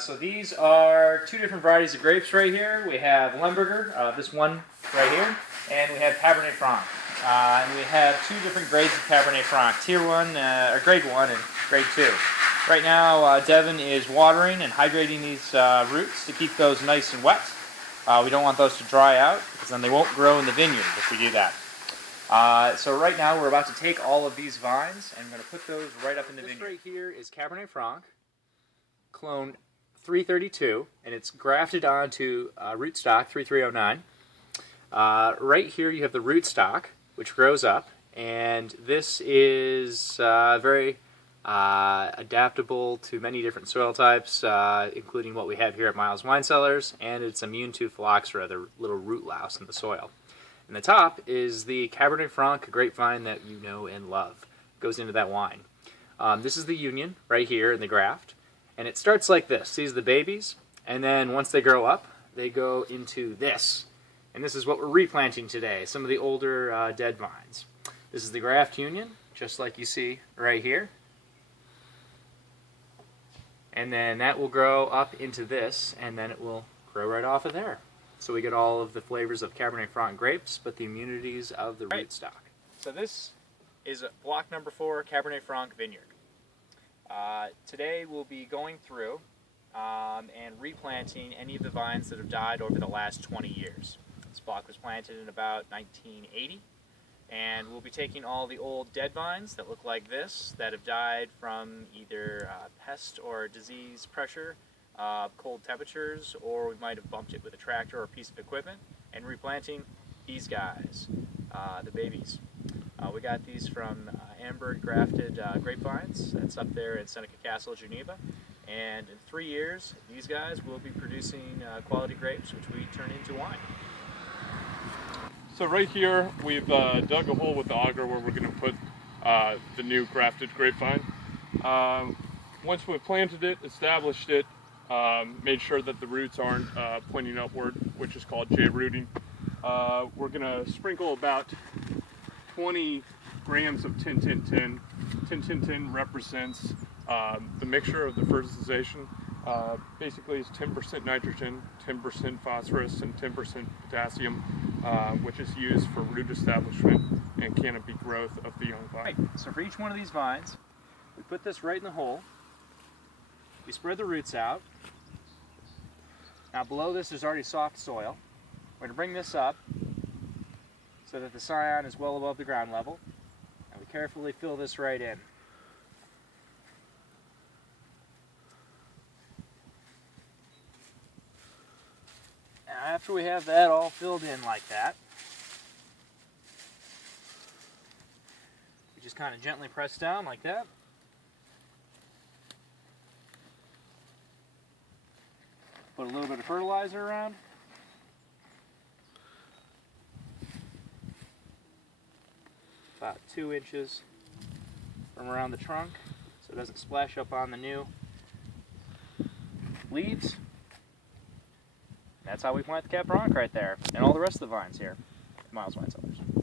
So these are two different varieties of grapes right here. We have Lemberger, this one right here, and we have Cabernet Franc. And we have two different grades of Cabernet Franc, Tier 1, or Grade 1 and Grade 2. Right now, Devin is watering and hydrating these roots to keep those nice and wet. We don't want those to dry out, because then they won't grow in the vineyard if we do that. So right now, we're about to take all of these vines, and we're going to put those right up in the vineyard. This right here is Cabernet Franc, clone 332, and it's grafted onto rootstock 3309. Right here you have the rootstock, which grows up, and this is very adaptable to many different soil types, including what we have here at Miles Wine Cellars, and it's immune to phylloxera, the little root louse in the soil. And the top is the Cabernet Franc grapevine that you know and love. It goes into that wine. This is the union right here in the graft, and it starts like this. These are the babies, and then once they grow up, they go into this. And this is what we're replanting today, some of the older dead vines. This is the graft union, just like you see right here. And then that will grow up into this, and then it will grow right off of there. So we get all of the flavors of Cabernet Franc grapes, but the immunities of the rootstock. So this is block number 4, Cabernet Franc vineyard. Today we'll be going through and replanting any of the vines that have died over the last 20 years. This block was planted in about 1980, and we'll be taking all the old dead vines that look like this, that have died from either pest or disease pressure, cold temperatures, or we might have bumped it with a tractor or a piece of equipment, and replanting these guys, the babies. We got these from Amber grafted grapevines. That's up there in Seneca Castle, Geneva. And in 3 years, these guys will be producing quality grapes, which we turn into wine. So right here, we've dug a hole with the auger where we're going to put the new grafted grapevine. Once we've planted it, established it, made sure that the roots aren't pointing upward, which is called J-rooting, we're going to sprinkle about 20 grams of 10-10-10. 10-10-10 represents the mixture of the fertilization. Basically it's 10% nitrogen, 10% phosphorus, and 10% potassium, which is used for root establishment and canopy growth of the young vine. Right. So for each one of these vines, we put this right in the hole. We spread the roots out. Now below this is already soft soil. We're going to bring this up so that the scion is well above the ground level, and we carefully fill this right in. Now after we have that all filled in like that, we just kind of gently press down like that. Put a little bit of fertilizer around. About 2 inches from around the trunk so it doesn't splash up on the new leaves. That's how we plant the Cabernet Franc right there, and all the rest of the vines here at Miles Wine Cellars.